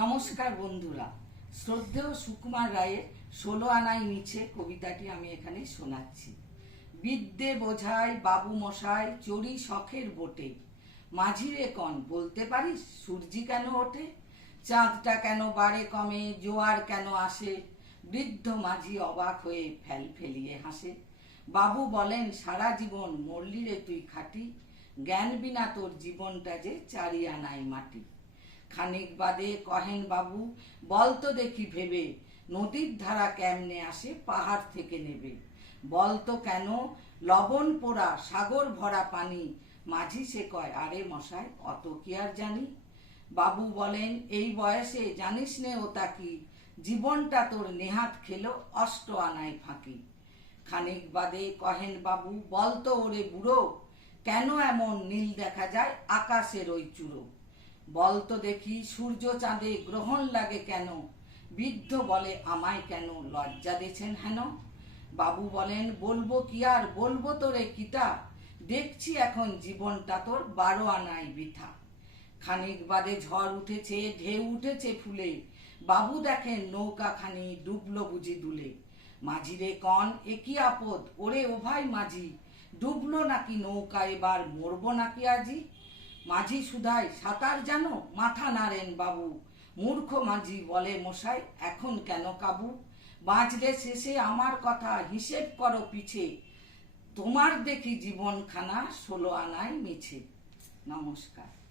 নমস্কার বন্ধুরা, শ্রদ্ধেয় সুকুমার রায়ের ষোলো আনাই মিছে কবিতাটি আমি এখানে শোনাচ্ছি। বিদ্যে বোঝায় বাবু মশাই, চড়ি শখের বোটে। মাঝিরে কন, বলতে পারিস সূর্যি কেন ওঠে? চাঁদটা কেন বাড়ে কমে, জোয়ার কেন আসে? বৃদ্ধ মাঝি অবাক হয়ে ফেল ফেলিয়ে হাসে। বাবু বলেন, সারা জীবন মরলি তুই খাটি। জ্ঞান বিনা তোর জীবনটা যে চারি আনাই মাটি। খানিক বাদে কহেন বাবু, বল তো দেখি ভেবে, নদীর ধারা কেমনে আসে পাহাড় থেকে নেবে। বল তো কেন, লবণ পোড়া সাগর ভরা পানি, মাঝি সে কয়, আরে মশাই, অত কি আর জানি? বাবু বলেন, এই বয়সে জানিস নে ওটা কি? জীবনটা তোর নেহাত খেলো অষ্ট আনায় ফাঁকি। খানিক বাদে কহেন বাবু, বল তো ওরে বুড়ো, কেন এমন নীল দেখা যায় আকাশের ওই চূড়ো? বল তো দেখি, সূর্য চাঁদে গ্রহণ লাগে কেন? বৃদ্ধ বলে, আমায় কেন লজ্জা দিয়েছেন হেন? বাবু বলেন, বলব কি আর? বলব তোরে কিটা দেখছি এখন জীবনটা তোর বারো আনাই বৃথা। খানিক বাদে ঝড় উঠেছে, ঢেউ উঠেছে ফুলে। বাবু দেখেন নৌকা খানি ডুবলো বুঝি দুলে। মাঝিরে কন একই আপদ? ওরে, ও ভাই মাঝি, ডুবলো নাকি নৌকা? এবার মরবো নাকি আজি? মাঝি সুধাই, সাঁতার জানো? মাথা নাড়েন বাবু। মূর্খ মাঝি বলে মশাই, এখন কেন কাবু? বাঁচলে শেষে আমার কথা, হিসেব করো পিছে। তোমার দেখি জীবনখানা ষোলো আনায় মিছে। নমস্কার।